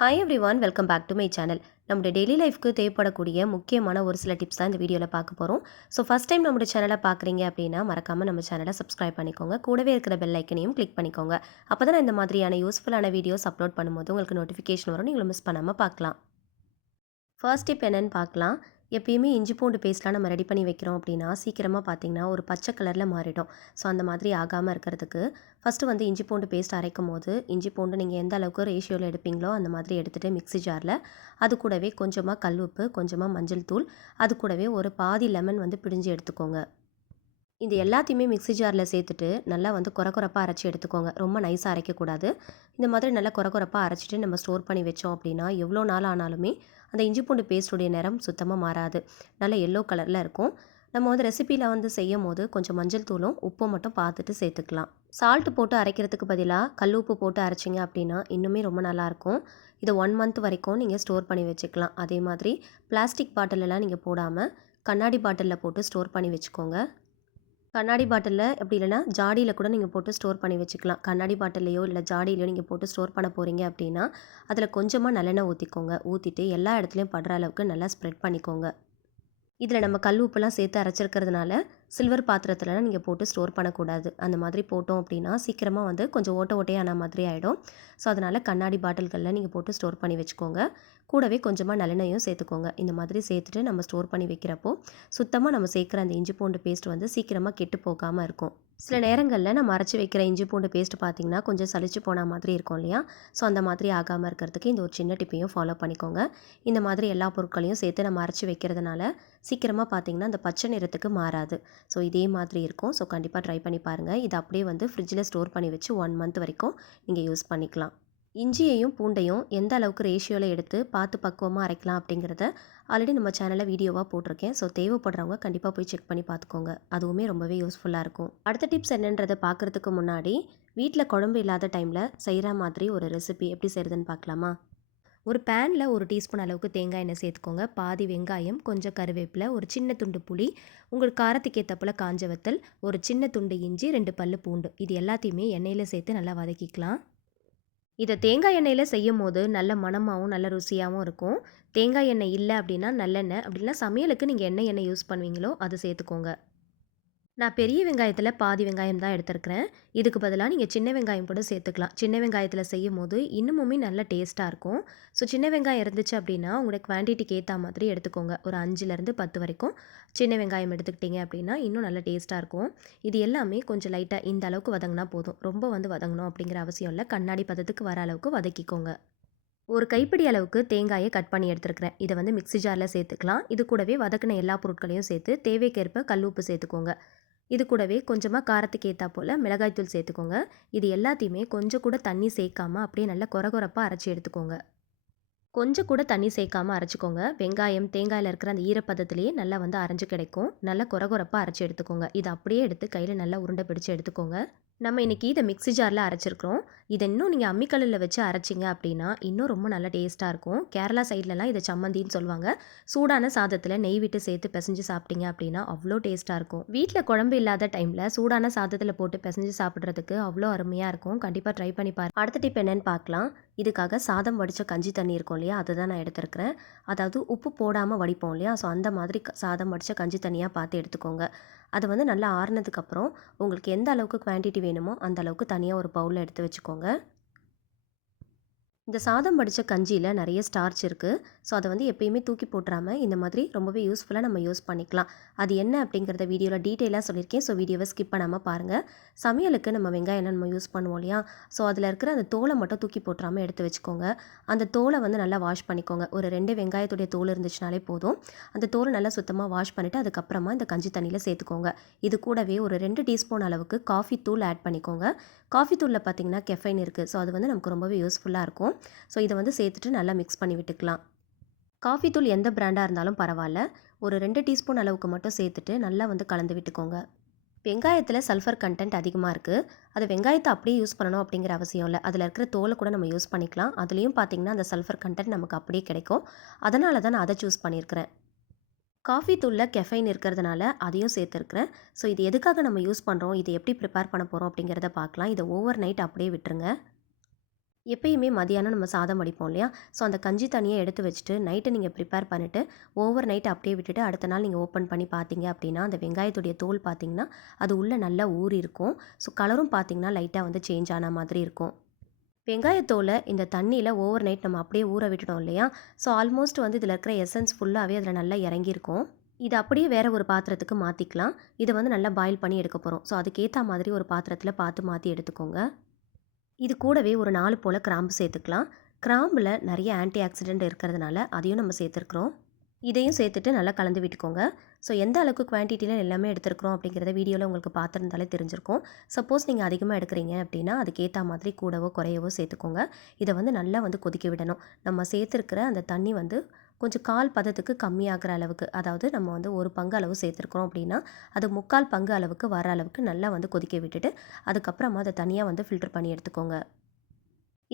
Hi everyone, welcome back to my channel. நம்முடைய daily லைஃப்க்கு தேவைப்படக்கூடிய முக்கியமான ஒரு சில டிப்ஸ் தான் இந்த வீடியோவில் பார்க்க போகிறோம். ஸோ ஃபஸ்ட் டைம் நம்முடைய சேனலை பார்க்குறீங்க அப்படின்னா மறக்காமல் நம்ம சேனலை சப்ஸ்கிரைப் பண்ணிக்கோங்க. கூடவே இருக்கிற பெல் ஐக்கனையும் கிளிக் பண்ணிக்கோங்க. அப்போ தான் இந்த மாதிரியான யூஸ்ஃபுல்லான வீடியோஸ் அப்லோட் பண்ணும்போது உங்களுக்கு நோட்டிஃபிகேஷன் வரும், நீங்களும் மிஸ் பண்ணாமல் பார்க்கலாம். ஃபர்ஸ்ட் டிப் என்னென்னு பார்க்கலாம். எப்பயுமே இஞ்சி பூண்டு பேஸ்ட்லாம் நம்ம ரெடி பண்ணி வைக்கிறோம் அப்படின்னா சீக்கிரமாக பார்த்திங்கன்னா ஒரு பச்சை கலரில் மாறிடும். ஸோ அந்த மாதிரி ஆகாமல் இருக்கிறதுக்கு ஃபஸ்ட்டு வந்து இஞ்சி பூண்டு பேஸ்ட் அரைக்கும் போது இஞ்சி பூண்டு நீங்கள் எந்த அளவுக்கு ரேஷியோவில் எடுப்பீங்களோ அந்த மாதிரி எடுத்துகிட்டு மிக்ஸி ஜாரில் அது கூடவே கொஞ்சமாக கல் உப்பு, கொஞ்சமாக மஞ்சள் தூள், அது கூடவே ஒரு பாதி லெமன் வந்து பிழிஞ்சு எடுத்துக்கோங்க. இது எல்லாத்தையுமே மிக்ஸி ஜாரில் சேர்த்துட்டு நல்லா வந்து கொரப்பாக அரைச்சி எடுத்துக்கோங்க. ரொம்ப நைஸாக அரைக்கக்கூடாது. இந்த மாதிரி நல்லா கொரப்பாக அரைச்சிட்டு நம்ம ஸ்டோர் பண்ணி வச்சோம் அப்படின்னா எவ்வளோ நாள் ஆனாலுமே அந்த இஞ்சி பூண்டு பேஸ்ட்டுடைய நிறம் சுத்தமாக மாறாது. நல்ல எல்லோ கலரில் இருக்கும். நம்ம வந்து ரெசிப்பியில் வந்து செய்யும் போது கொஞ்சம் மஞ்சள் தூளும் உப்பும் மட்டும் பார்த்துட்டு சேர்த்துக்கலாம். சால்ட்டு போட்டு அரைக்கிறதுக்கு பதிலாக கல் உப்பு போட்டு அரைச்சிங்க அப்படின்னா இன்னுமே ரொம்ப நல்லாயிருக்கும். இதை 1 மந்த் வரைக்கும் நீங்கள் ஸ்டோர் பண்ணி வச்சுக்கலாம். அதே மாதிரி பிளாஸ்டிக் பாட்டிலெல்லாம் நீங்கள் போடாமல் கண்ணாடி பாட்டிலில் போட்டு ஸ்டோர் பண்ணி வச்சுக்கோங்க. கண்ணாடி பாட்டிலில் அப்படி இல்லைனா ஜாடியில் கூட நீங்கள் போட்டு ஸ்டோர் பண்ணி வச்சுக்கலாம். கண்ணாடி பாட்டிலையோ இல்லை ஜாடியிலையோ நீங்கள் போட்டு ஸ்டோர் பண்ண போகிறீங்க அப்படின்னா அதில் கொஞ்சமாக நல்லெண்ணெய் ஊற்றிக்கோங்க. ஊற்றிட்டு எல்லா இடத்துலையும் படுற அளவுக்கு நல்லா ஸ்ப்ரெட் பண்ணிக்கோங்க. இதில் நம்ம கல் உப்புலாம் சேர்த்து அரைச்சிருக்கிறதுனால சில்வர் பாத்திரத்துலலாம் நீங்கள் போட்டு ஸ்டோர் பண்ணக்கூடாது. அந்த மாதிரி போட்டோம் அப்படின்னா சீக்கிரமாக வந்து கொஞ்சம் ஓட்டையான மாதிரி ஆகிடும். ஸோ அதனால் கண்ணாடி பாட்டில்களில் நீங்கள் போட்டு ஸ்டோர் பண்ணி வச்சுக்கோங்க. கூடவே கொஞ்சமாக நல்லெண்ணெயும் சேர்த்துக்கோங்க. இந்த மாதிரி சேர்த்துட்டு நம்ம ஸ்டோர் பண்ணி வைக்கிறப்போ சுத்தமாக நம்ம சேர்க்குற அந்த இஞ்சி பூண்டு பேஸ்ட் வந்து சீக்கிரமாக கெட்டு போகாமல் இருக்கும். சில நேரங்களில் நம்ம அரைச்சி வைக்கிற இஞ்சி பூண்டு பேஸ்ட் பார்த்திங்கன்னா கொஞ்சம் சளிச்சு போன மாதிரி இருக்கும் இல்லையா? ஸோ அந்த மாதிரி ஆகாமல் இருக்கிறதுக்கு இந்த ஒரு சின்ன டிப்பையும் ஃபாலோ பண்ணிக்கோங்க. இந்த மாதிரி எல்லா பொருட்களையும் சேர்த்து நம்ம அரைச்சி வைக்கிறதுனால சீக்கிரமாக பார்த்திங்கன்னா அந்த பச்சை நிறத்துக்கு மாறாது. ஸோ இதே மாதிரி இருக்கும். ஸோ கண்டிப்பாக ட்ரை பண்ணி பாருங்கள். இது அப்படியே வந்து ஃப்ரிட்ஜில் ஸ்டோர் பண்ணி வச்சு 1 மந்த் வரைக்கும் நீங்கள் யூஸ் பண்ணிக்கலாம். இஞ்சியையும் பூண்டையும் எந்த அளவுக்கு ரேஷியோவில் எடுத்து பார்த்து பக்குவமாக அரைக்கலாம் அப்படிங்கிறத ஆல்ரெடி நம்ம சேனலில் வீடியோவாக போட்டிருக்கேன். ஸோ தேவைப்படுறவங்க கண்டிப்பாக போய் செக் பண்ணி பார்த்துக்கோங்க. அதுவுமே ரொம்பவே யூஸ்ஃபுல்லாக இருக்கும். அடுத்த டிப்ஸ் என்னன்றதை பார்க்குறதுக்கு முன்னாடி வீட்டில் குழம்பு இல்லாத டைமில் செய்கிற மாதிரி ஒரு ரெசிபி எப்படி செய்கிறதுன்னு பார்க்கலாமா? ஒரு பேனில் 1 டீஸ்பூன் அளவுக்கு தேங்காய் எண்ணெய் சேர்த்துக்கோங்க. பாதி வெங்காயம், கொஞ்சம் கருவேப்பிலை, ஒரு சின்ன துண்டு புளி, உங்களுக்கு காரத்துக்கு ஏற்றப்போல் காஞ்ச வத்தல், ஒரு சின்ன துண்டு இஞ்சி, 2 பல்லு பூண்டு, இது எல்லாத்தையுமே எண்ணெயில் சேர்த்து நல்லா வதக்கிக்கலாம். இதை தேங்காய் எண்ணெயில் செய்யும் போது நல்ல மணமாகவும் நல்ல ருசியாகவும் இருக்கும். தேங்காய் எண்ணெய் இல்லை அப்படின்னா நல்லெண்ணெய், அப்படின்னா சமையலுக்கு நீங்கள் எண்ணெய் யூஸ் பண்ணுவீங்களோ அது சேர்த்துக்கோங்க. நான் பெரிய வெங்காயத்தில் பாதி வெங்காயம் தான் எடுத்துருக்கிறேன். இதுக்கு பதிலாக நீங்கள் சின்ன வெங்காயம் கூட சேர்த்துக்கலாம். சின்ன வெங்காயத்தில் செய்யும் போது இன்னுமுமே நல்ல டேஸ்ட்டாக இருக்கும். ஸோ சின்ன வெங்காயம் இருந்துச்சு அப்படின்னா உங்களோட குவான்டிட்டிக்கு ஏற்ற மாதிரி எடுத்துக்கோங்க. ஒரு 5லேருந்து 10 வரைக்கும் சின்ன வெங்காயம் எடுத்துக்கிட்டிங்க அப்படின்னா இன்னும் நல்ல டேஸ்ட்டாக இருக்கும். இது எல்லாமே கொஞ்சம் லைட்டாக இந்த அளவுக்கு வதங்கினா போதும். ரொம்ப வந்து வதங்கணும் அப்படிங்கிற அவசியம் இல்லை. கண்ணாடி பதத்துக்கு வர அளவுக்கு வதக்கிக்கோங்க. ஒரு கைப்பிடி அளவுக்கு தேங்காயை கட் பண்ணி எடுத்துருக்கிறேன். இதை வந்து மிக்ஸி ஜாரில் சேர்த்துக்கலாம். இது கூடவே வதக்கின எல்லா பொருட்களையும் சேர்த்து தேவைக்கேற்ப கல் உப்பு சேர்த்துக்கோங்க. இது கூடவே கொஞ்சமாக காரத்துக்கு ஏற்றா போல் மிளகாய்த்தூள் சேர்த்துக்கோங்க. இது எல்லாத்தையுமே கொஞ்சம் கூட தண்ணி சேர்க்காமல் அப்படியே நல்லா கொரப்பாக அரைச்சி எடுத்துக்கோங்க. கொஞ்சம் கூட தண்ணி சேர்க்காமல் அரைச்சிக்கோங்க. வெங்காயம் தேங்காயில் இருக்கிற அந்த ஈரப்பதத்திலேயே நல்லா வந்து அரைஞ்சு கிடைக்கும். நல்லா கொரப்பாக அரைச்சி எடுத்துக்கோங்க. இதை அப்படியே எடுத்து கையில் நல்லா உருண்டை பிடிச்சி எடுத்துக்கோங்க. நம்ம இன்றைக்கி இதை மிக்ஸி ஜாரில் அரைச்சிருக்கிறோம். இதை இன்னும் நீங்கள் அம்மிக்கல்லில் வச்சு அரைச்சிங்க அப்படின்னா இன்னும் ரொம்ப நல்லா டேஸ்ட்டாக இருக்கும். கேரளா சைட்லலாம் இதை சம்மந்தின்னு சொல்லுவாங்க. சூடான சாதத்தில் நெய் விட்டு சேர்த்து பிசைஞ்சு சாப்பிட்டீங்க அப்படின்னா அவ்வளோ டேஸ்ட்டாக இருக்கும். வீட்டில் குழம்பு இல்லாத டைமில் சூடான சாதத்தில் போட்டு பிசைஞ்சு சாப்பிட்றதுக்கு அவ்வளோ அருமையாக இருக்கும். கண்டிப்பாக ட்ரை பண்ணி பாருங்கள். அடுத்த டிப் என்னென்னு பார்க்கலாம். இதுக்காக சாதம் வடித்த கஞ்சி தண்ணி இருக்கும் இல்லையா, அதுதான் நான் எடுத்துருக்கிறேன். அதாவது உப்பு போடாமல் வடிப்போம் இல்லையா, ஸோ அந்த மாதிரி சாதம் வடித்த கஞ்சி தண்ணியாக பார்த்து எடுத்துக்கோங்க. அது வந்து நல்லா ஆறுனதுக்கப்புறம் உங்களுக்கு எந்த அளவுக்கு குவான்டிட்டி வேணுமோ அந்த அளவுக்கு தனியாக ஒரு பவுலில் எடுத்து வச்சுக்கோங்க. இந்த சாதம் வடித்த கஞ்சியில் நிறைய ஸ்டார்ச் இருக்குது. ஸோ அதை வந்து எப்பயுமே தூக்கி போட்டுறாமல் இந்த மாதிரி ரொம்பவே யூஸ்ஃபுல்லாக நம்ம யூஸ் பண்ணிக்கலாம். அது என்ன அப்படிங்கிறத வீடியோவில் டீட்டெயிலாக சொல்லியிருக்கேன். ஸோ வீடியோவை ஸ்கிப் பண்ணாமல் பாருங்கள். சமையலுக்கு நம்ம வெங்காயம் நம்ம யூஸ் பண்ணுவோம் இல்லையா, ஸோ அதில் இருக்கிற அந்த தோலை மட்டும் தூக்கி போட்டுறாமல் எடுத்து வச்சுக்கோங்க. அந்த தோலை வந்து நல்லா வாஷ் பண்ணிக்கோங்க. ஒரு 2 வெங்காயத்துடைய தோல் இருந்துச்சுனாலே போதும். அந்த தோலை நல்லா சுத்தமாக வாஷ் பண்ணிவிட்டு அதுக்கப்புறமா இந்த கஞ்சி தண்ணியில் சேர்த்துக்கோங்க. இது கூடவே ஒரு 2 டீஸ்பூன் அளவுக்கு காஃபி தூள் ஆட் பண்ணிக்கோங்க. காஃபி தூளில் பார்த்திங்கன்னா கெஃபைன் இருக்குது. ஸோ அது வந்து நமக்கு ரொம்பவே யூஸ்ஃபுல்லாக இருக்கும். ஸோ இதை வந்து சேர்த்துட்டு நல்லா மிக்ஸ் பண்ணி விட்டுக்கலாம். காஃபி தூள் எந்த பிராண்டாக இருந்தாலும் பரவாயில்ல. ஒரு 2 டீஸ்பூன் அளவுக்கு மட்டும் சேர்த்துட்டு நல்லா வந்து கலந்து விட்டுக்கோங்க. வெங்காயத்தில் சல்ஃபர் கண்டென்ட் அதிகமாக இருக்குது. அது வெங்காயத்தை அப்படியே யூஸ் பண்ணணும் அப்படிங்கிற அவசியம் இல்லை. அதில் இருக்கிற தோலை கூட நம்ம யூஸ் பண்ணிக்கலாம். அதுலேயும் பார்த்திங்கன்னா அந்த சல்ஃபர் கண்டென்ட் நமக்கு அப்படியே கிடைக்கும். அதனால தான் நான் அதை சூஸ் பண்ணியிருக்கிறேன். காஃபி தூளில் கெஃபைன் இருக்கிறதுனால அதையும் சேர்த்துருக்குறேன். ஸோ இது எதுக்காக நம்ம யூஸ் பண்ணுறோம், இது எப்படி ப்ரிப்பேர் பண்ண போகிறோம் அப்படிங்கிறத பார்க்கலாம். இதை ஓவர் நைட் அப்படியே விட்டுருங்க. எப்பயுமே மதியானம் நம்ம சாதம் வடிப்போம் இல்லையா? ஸோ அந்த கஞ்சி தண்ணிய எடுத்து வச்சுட்டு, நைட்டு நீங்க ப்ரிப்பேர் பண்ணிட்டு, ஓவர் நைட் அப்படியே விட்டுட்டு, அடுத்த நாள் நீங்க ஓப்பன் பண்ணி பார்த்தீங்க அப்படின்னா, அந்த வெங்காயத்துடைய தோல் பார்த்தீங்கன்னா, அது உள்ள நல்லா ஊறியிருக்கும். ஸோ கலரும் பார்த்தீங்கன்னா, லைட்டா வந்து சேஞ்ச் ஆன மாதிரி இருக்கும். வெங்காயத்தோல இந்த தண்ணியில ஓவர் நைட் நம்ம அப்படியே ஊற விட்டுட்டோம் இல்லையா? ஸோ ஆல்மோஸ்ட் வந்து இதில இருக்கிற எசன்ஸ் ஃபுல்லாவே அதில நல்லா இறங்கியிருக்கும். இத அப்படியே வேற ஒரு பாத்திரத்துக்கு மாத்திக்கலாம். இத வந்து நல்லா பாயில் பண்ணி எடுக்க போறோம். ஸோ அதுக்கேத்தா மாதிரி ஒரு பாத்திரத்தில பார்த்து மாத்தி எடுத்துக்கோங்க. இது கூடவே ஒரு 4 போல கிராம்பு சேர்த்துக்கலாம். கிராம்புல நிறைய ஆன்டி ஆக்சிடென்ட் இருக்கிறதுனால அதையும் நம்ம சேர்த்துருக்குறோம். இதையும் சேர்த்துட்டு நல்லா கலந்து விட்டுக்கோங்க. ஸோ எந்த அளவுக்கு குவான்டிட்டில எல்லாமே எடுத்துருக்குறோம் அப்படிங்கிறத வீடியோவில் உங்களுக்கு பார்த்துருந்தாலே தெரிஞ்சிருக்கும். சப்போஸ் நீங்கள் அதிகமாக எடுக்கிறீங்க அப்படின்னா அதுக்கேற்ற மாதிரி கூடவோ குறையவோ சேர்த்துக்கோங்க. இதை வந்து நல்லா வந்து கொதிக்க விடணும். நம்ம சேர்த்துருக்கிற அந்த தண்ணி வந்து கொஞ்சம் கால் பதத்துக்கு கம்மியாகிற அளவுக்கு, அதாவது நம்ம வந்து ஒரு பங்கு அளவு சேர்த்துருக்குறோம் அப்படின்னா அது 3/4 பங்கு அளவுக்கு வர அளவுக்கு நல்லா வந்து கொதிக்க விட்டுட்டு அதுக்கப்புறமா அதை தனியாக வந்து ஃபில்டர் பண்ணி எடுத்துக்கோங்க.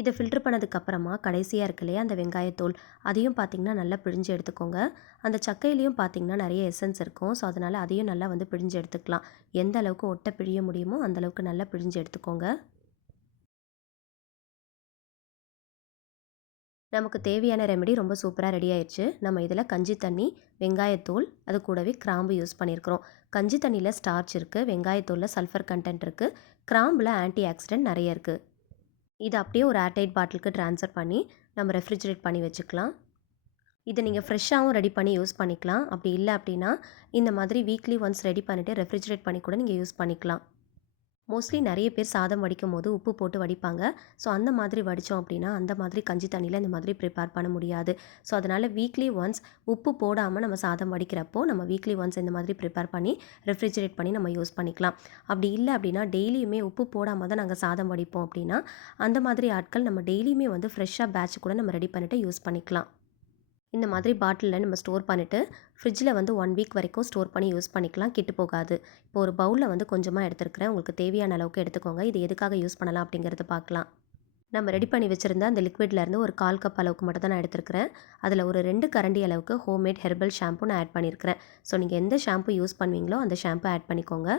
இதை ஃபில்டர் பண்ணதுக்கப்புறமா கடைசியாக இருக்கு இல்லையா அந்த வெங்காயத்தோல், அதையும் பார்த்திங்கன்னா நல்லா பிழிஞ்சு எடுத்துக்கோங்க. அந்த சக்கையிலையும் பார்த்திங்கன்னா நிறைய எசன்ஸ் இருக்கும். ஸோ அதனால் அதையும் நல்லா வந்து பிழிஞ்சு எடுத்துக்கலாம். எந்த அளவுக்கு ஒட்டை பிழிய முடியுமோ அந்தளவுக்கு நல்லா பிழிஞ்சு எடுத்துக்கோங்க. நமக்கு தேவையான ரெமெடி ரொம்ப சூப்பராக ரெடி ஆயிடுச்சு. நம்ம இதில் கஞ்சி தண்ணி, வெங்காயத்தூள், அது கூடவே கிராம்பு யூஸ் பண்ணியிருக்கிறோம். கஞ்சி தண்ணியில் ஸ்டார்ச் இருக்குது, வெங்காயத்தூளில் சல்ஃபர் கண்டென்ட் இருக்குது, கிராம்பில் ஆன்டி ஆக்சிடென்ட் நிறைய இருக்குது. இதை அப்படியே ஒரு ஏர்டைட் பாட்டிலுக்கு ட்ரான்ஸ்ஃபர் பண்ணி நம்ம ரெஃப்ரிஜரேட் பண்ணி வச்சுக்கலாம். இதை நீங்கள் ஃப்ரெஷ்ஷாகவும் ரெடி பண்ணி யூஸ் பண்ணிக்கலாம். அப்படி இல்லை அப்படின்னா இந்த மாதிரி வீக்லி ஒன்ஸ் ரெடி பண்ணிவிட்டு ரெஃப்ரிஜரேட் பண்ணி கூட நீங்கள் யூஸ் பண்ணிக்கலாம். மோஸ்ட்லி நிறைய பேர் சாதம் வடிக்கும் போது உப்பு போட்டு வடிப்பாங்க. ஸோ அந்த மாதிரி வடித்தோம் அப்படின்னா அந்த மாதிரி கஞ்சி தண்ணியில் இந்த மாதிரி ப்ரிப்பேர் பண்ண முடியாது. ஸோ அதனால் வீக்லி ஒன்ஸ் உப்பு போடாமல் நம்ம சாதம் வடிக்கிறப்போ நம்ம வீக்லி ஒன்ஸ் இந்த மாதிரி ப்ரிப்பேர் பண்ணி ரெஃப்ரிஜரேட் பண்ணி நம்ம யூஸ் பண்ணிக்கலாம். அப்படி இல்லை அப்படின்னா டெய்லியுமே உப்பு போடாமல் தான் நாங்கள் சாதம் வடிப்போம் அப்படின்னா அந்த மாதிரி ஆட்கள் நம்ம டெய்லியுமே வந்து ஃப்ரெஷ்ஷாக பேட்ச் கூட நம்ம ரெடி பண்ணிவிட்டு யூஸ் பண்ணிக்கலாம். இந்த மாதிரி பாட்டிலில் நம்ம ஸ்டோர் பண்ணிவிட்டு ஃப்ரிட்ஜில் வந்து 1 வீக் வரைக்கும் ஸ்டோர் பண்ணி யூஸ் பண்ணிக்கலாம், கெட்டு போகாது. இப்போ ஒரு பவுலில் வந்து கொஞ்சமாக எடுத்துருக்கிறேன். உங்களுக்கு தேவையான அளவுக்கு எடுத்துக்கோங்க. இது எதுக்காக யூஸ் பண்ணலாம் அப்படிங்கிறத பார்க்கலாம். நம்ம ரெடி பண்ணி வச்சுருந்த அந்த லிக்விட்லேருந்து ஒரு 1/4 கப் அளவுக்கு மட்டும் தான் நான் எடுத்துருக்கிறேன். அதில் ஒரு 2 கரண்டி அளவுக்கு ஹோம்மேட் ஹெர்பல் ஷாம்பு நான் ஆட் பண்ணியிருக்கிறேன். ஸோ நீங்கள் எந்த ஷாம்பு யூஸ் பண்ணுவீங்களோ அந்த ஷாம்பு ஆட் பண்ணிக்கோங்க.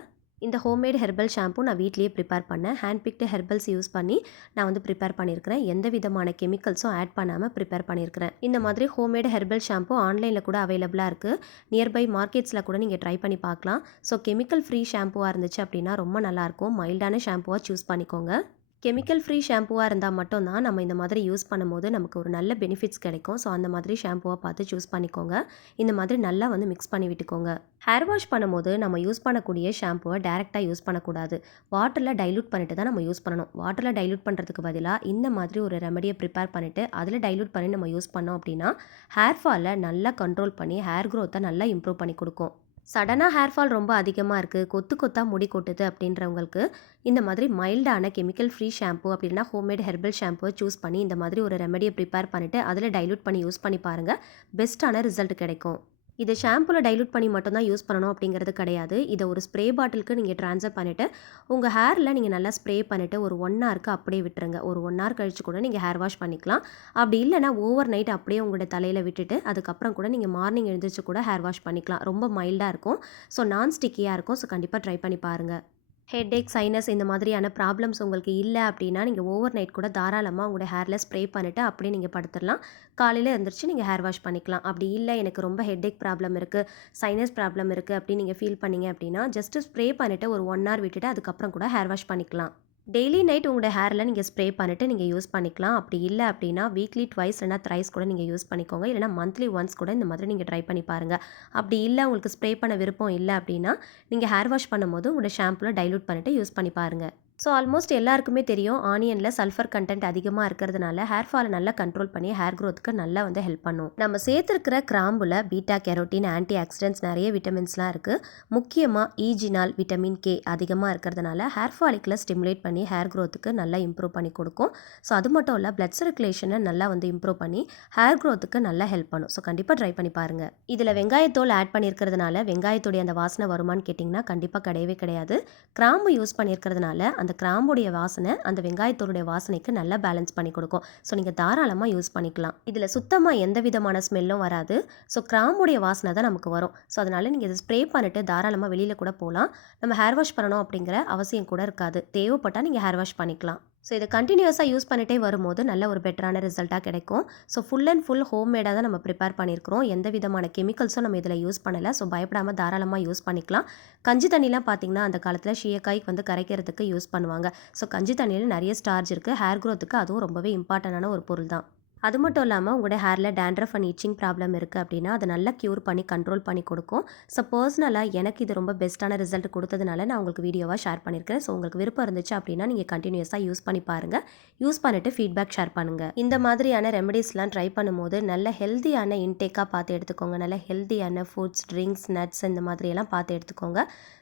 இந்த ஹோம்மேட் ஹெர்பல் ஷாம்பு நான் வீட்லேயே ப்ரிப்பேர் பண்ணேன். ஹேண்ட் பிக்டு ஹெர்பல்ஸ் யூஸ் பண்ணி நான் வந்து ப்ரிப்பேர் பண்ணியிருக்கிறேன். எந்த விதமான கெமிக்கல்ஸும் ஆட் பண்ணாமல் ப்ரிப்பேர் பண்ணியிருக்கிறேன். இந்த மாதிரி ஹோம்மேட் ஹெர்பல் ஷாம்பு ஆன்லைனில் கூட அவைலபிளாக இருக்குது. நியர்பை மார்க்கெட்ஸில் கூட நீங்கள் ட்ரை பண்ணி பார்க்கலாம். ஸோ கெமிக்கல் ஃப்ரீ ஷாம்புவாக இருந்துச்சு அப்படின்னா ரொம்ப நல்லாயிருக்கும். மைல்டான ஷாம்புவாக சூஸ் பண்ணிக்கோங்க. கெமிக்கல் ஃப்ரீ ஷாம்புவாக இருந்தால் மட்டும் தான் நம்ம இந்த மாதிரி யூஸ் பண்ணும்போது நமக்கு ஒரு நல்ல பெனிஃபிட்ஸ் கிடைக்கும். ஸோ அந்த மாதிரி ஷாம்புவாக பார்த்து சூஸ் பண்ணிக்கோங்க. இந்த மாதிரி நல்லா வந்து மிக்ஸ் பண்ணி விட்டுக்கோங்க. ஹேர் வாஷ் பண்ணும்போது நம்ம யூஸ் பண்ணக்கூடிய ஷாம்புவை டேரெக்டாக யூஸ் பண்ணக்கூடாது. வாட்டரில் டைல்யூட் பண்ணிட்டு தான் நம்ம யூஸ் பண்ணணும். வாட்டரில் டைல்யூட் பண்ணுறதுக்கு பதிலாக இந்த மாதிரி ஒரு ரெமடியை ப்ரிப்பேர் பண்ணிவிட்டு அதில் டைல்யூட் பண்ணி நம்ம யூஸ் பண்ணோம் அப்படின்னா ஹேர் ஃபாலை நல்லா கண்ட்ரோல் பண்ணி ஹேர் க்ரோத்தை நல்லா இம்ப்ரூவ் பண்ணி கொடுக்கும். சடனாக ஹேர் ஃபால் ரொம்ப அதிகமாக இருக்குது, கொத்து கொத்தாக முடி கொட்டுது அப்படின்றவங்களுக்கு இந்த மாதிரி மைல்டான கெமிக்கல் ஃப்ரீ ஷாம்பு அப்படின்னா ஹோம்மேட் ஹெர்பல் ஷாம்புவை சூஸ் பண்ணி இந்த மாதிரி ஒரு ரெமடியை ப்ரிப்பேர் பண்ணிவிட்டு அதில் டைல்யூட் பண்ணி யூஸ் பண்ணி பாருங்கள். பெஸ்ட்டான ரிசல்ட் கிடைக்கும். இதை ஷாம்புவில் டைல்யூட் பண்ணி மட்டும் தான் யூஸ் பண்ணணும் அப்படிங்கிறது கிடையாது. இதை ஒரு ஸ்ப்ரே பாட்டிலுக்கு நீங்கள் ட்ரான்ஸ்ஃபர் பண்ணிவிட்டு உங்கள் ஹேரில் நீங்கள் நல்லா ஸ்ப்ரே பண்ணிவிட்டு ஒரு 1 ஹவருக்கு அப்படியே விட்டுருங்க. ஒரு 1 ஹவர் கழிச்சு கூட நீங்கள் ஹேர் வாஷ் பண்ணிக்கலாம். அப்படி இல்லைனா ஓவர் நைட் அப்படியே உங்களோட தலையில் விட்டுட்டு அதுக்கப்புறம் கூட நீங்கள் மார்னிங் எழுந்திரிச்சு கூட ஹேர் வாஷ் பண்ணிக்கலாம். ரொம்ப மைல்டாக இருக்கும். ஸோ நான் ஸ்டிக்கியாக இருக்கும். ஸோ கண்டிப்பாக ட்ரை பண்ணி பாருங்கள். ஹெட்டேக், சைனஸ் இந்த மாதிரியான ப்ராப்ளம்ஸ் உங்களுக்கு இல்லை அப்படின்னா நீங்கள் ஓவர் நைட் கூட தாராளமாக உங்களோட ஹேரில் ஸ்ப்ரே பண்ணிவிட்டு அப்படியே நீங்கள் படுத்துடலாம். காலையில் எழுந்திரிச்சு நீங்கள் ஹேர் வாஷ் பண்ணிக்கலாம். அப்படி இல்லை எனக்கு ரொம்ப ஹெட்டேக் ப்ராப்ளம் இருக்குது, சைனஸ் ப்ராப்ளம் இருக்குது அப்படின்னு நீங்கள் ஃபீல் பண்ணீங்க அப்படின்னா ஜஸ்ட்டு ஸ்ப்ரே பண்ணிவிட்டு ஒரு 1 ஹவர் விட்டுட்டு அதுக்கப்புறம் கூட ஹேர் வாஷ் பண்ணிக்கலாம். டெய்லி நைட் உங்களோட ஹேரில் நீங்கள் ஸ்ப்ரே பண்ணிவிட்டு நீங்கள் யூஸ் பண்ணிக்கலாம். அப்படி இல்லை அப்படின்னா வீக்லி ட்வைஸ் இல்லைனா த்ரைஸ் கூட நீங்கள் யூஸ் பண்ணிக்கோங்க. இல்லைனா மந்த்லி ஒன்ஸ் கூட இந்த மாதிரி நீங்கள் ட்ரை பண்ணி பாருங்கள். அப்படி இல்லை உங்களுக்கு ஸ்ப்ரே பண்ண விருப்பம் இல்லை அப்படின்னா நீங்கள் ஹேர் வாஷ் பண்ணும்போது உங்களோட ஷாம்புவில் டைல்யூட் பண்ணிவிட்டு யூஸ் பண்ணி பாருங்கள். ஸோ ஆல்மோஸ்ட் எல்லாருக்குமே தெரியும் ஆனியனில் சல்ஃபர் கண்டென்ட் அதிகமாக இருக்கிறதுனால ஹேர் ஃபாலை நல்லா கண்ட்ரோல் பண்ணி ஹேர் க்ரோத்துக்கு நல்லா வந்து ஹெல்ப் பண்ணும். நம்ம சேர்த்துருக்கிற கிராம்பில் பீட்டா கேரோட்டின், ஆன்டி ஆக்சிடென்ட்ஸ் நிறைய விட்டமின்ஸ்லாம் இருக்குது. முக்கியமாக ஈஜினால், விட்டமின் கே அதிகமாக இருக்கிறதுனால ஹேர் ஃபாலிக்கில் ஸ்டிமுலேட் பண்ணி ஹேர் க்ரோத்துக்கு நல்லா இம்ப்ரூவ் பண்ணி கொடுக்கும். ஸோ அது மட்டும் இல்லை பிளட் சர்க்குலேஷனை நல்லா வந்து இம்ப்ரூவ் பண்ணி ஹேர் க்ரோத்துக்கு நல்லா ஹெல்ப் பண்ணும். ஸோ கண்டிப்பாக ட்ரை பண்ணி பாருங்கள். இதில் வெங்காயத்தோல் ஆட் பண்ணியிருக்கிறதுனால வெங்காயத்தோடைய அந்த வாசனை வருமானு கேட்டிங்கன்னா கண்டிப்பாக கிடையவே கிடையாது. கிராம்பு யூஸ் பண்ணியிருக்கிறதுனால அந்த கிராம்புடைய வாசனை அந்த வெங்காயத்தோடைய வாசனைக்கு நல்லா பேலன்ஸ் பண்ணி கொடுக்கும். ஸோ நீங்கள் தாராளமாக யூஸ் பண்ணிக்கலாம். இதில் சுத்தமாக எந்த விதமான ஸ்மெல்லும் வராது. ஸோ கிராம்புடைய வாசனை தான் நமக்கு வரும். ஸோ அதனால் நீங்கள் இதை ஸ்ப்ரே பண்ணிவிட்டு தாராளமாக வெளியில் கூட போகலாம். நம்ம ஹேர் வாஷ் பண்ணணும் அப்படிங்கிற அவசியம் கூட இருக்காது. தேவைப்பட்டால் நீங்கள் ஹேர் வாஷ் பண்ணிக்கலாம். ஸோ இதை கண்டினியூஸாக யூஸ் பண்ணிட்டே வரும்போது நல்ல ஒரு பெட்டரான ரிசல்ட்டாக கிடைக்கும். ஸோ ஃபுல் அண்ட் ஃபுல் ஹோம்மேடாக தான் நம்ம ப்ரிப்பேர் பண்ணியிருக்கிறோம். எந்த விதமான கெமிக்கல்ஸும் நம்ம இதில் யூஸ் பண்ணலை. ஸோ பயப்படாமல் தாராளமாக யூஸ் பண்ணிக்கலாம். கஞ்சி தண்ணிலாம் பார்த்திங்கன்னா அந்த காலத்தில் சீயக்காய்க்கு வந்து கரைக்கிறதுக்கு யூஸ் பண்ணுவாங்க. ஸோ கஞ்சி தண்ணியில் நிறைய ஸ்டார்ச் இருக்குது. ஹேர் க்ரோத்துக்கு அதுவும் ரொம்பவே இம்பார்ட்டண்டான ஒரு பொருள் தான். அது மட்டும் இல்லாமல் உங்களோட ஹேரில் டேண்ட்ரஃப் அண்ட் இச்சிங் ப்ராப்ளம் இருக்குது அப்படின்னா அதை நல்லா க்யூர் பண்ணி கண்ட்ரோல் பண்ணி கொடுக்கும். ஸோ பர்சனலாக எனக்கு இது ரொம்ப பெஸ்ட்டான ரிசல்ட் கொடுத்ததுனால நான் உங்களுக்கு வீடியோவாக ஷேர் பண்ணியிருக்கேன். ஸோ உங்களுக்கு விருப்பம் இருந்துச்சு அப்படின்னா நீங்கள் கண்டினியூஸாக யூஸ் பண்ணி பாருங்கள். யூஸ் பண்ணிவிட்டு ஃபீட்பேக் ஷேர் பண்ணுங்கள். இந்த மாதிரியான ரெமடிஸ்லாம் ட்ரை பண்ணும்போது நல்ல ஹெல்த்தியான இன்டேக்காக பார்த்து எடுத்துக்கோங்க. நல்ல ஹெல்த்தியான ஃபுட்ஸ், ட்ரிங்க்ஸ், நட்ஸ் இந்த மாதிரியெல்லாம் பார்த்து எடுத்துக்கோங்க.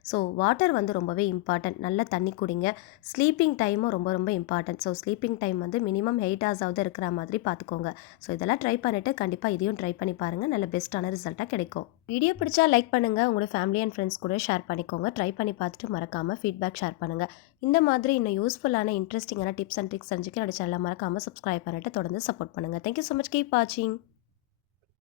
ஸோ வாட்டர் வந்து ரொம்பவே இம்பார்ட்டன்ட். நல்ல தண்ணி குடிங்க. ஸ்லீப்பிங் டைமும் ரொம்ப ரொம்ப இம்பார்ட்டன்ட். ஸோ ஸ்லீப்பிங் டைம் வந்து மினிமம் 8 ஹவர்ஸாவது இருக்கிற மாதிரி பார்த்துக்கோங்க. ஸோ இதெல்லாம் ட்ரை பண்ணிவிட்டு கண்டிப்பாக இதையும் ட்ரை பண்ணி பாருங்கள். நல்ல பெஸ்ட்டான ரிசல்ட்டாக கிடைக்கும். வீடியோ பிடிச்சா லைக் பண்ணுங்கள். உங்களோட ஃபேமிலி அண்ட் ஃப்ரெண்ட்ஸ் கூட ஷேர் பண்ணிக்கோங்க. ட்ரை பண்ணி பார்த்துட்டு மறக்காமல் ஃபீட்பேக் ஷேர் பண்ணுங்கள். இந்த மாதிரி இன்னும் யூஸ்ஃபுல்லான இன்ட்ரெஸ்டிங்கான டிப்ஸ் அண்ட் ட்ரிக்ஸ் தெரிஞ்சுக்க என்னோட சேனலை மறக்காமல் சப்ஸ்கிரைப் பண்ணிட்டு தொடர்ந்து சப்போர்ட் பண்ணுங்கள். Thank you so much. கீப் வாட்சிங்.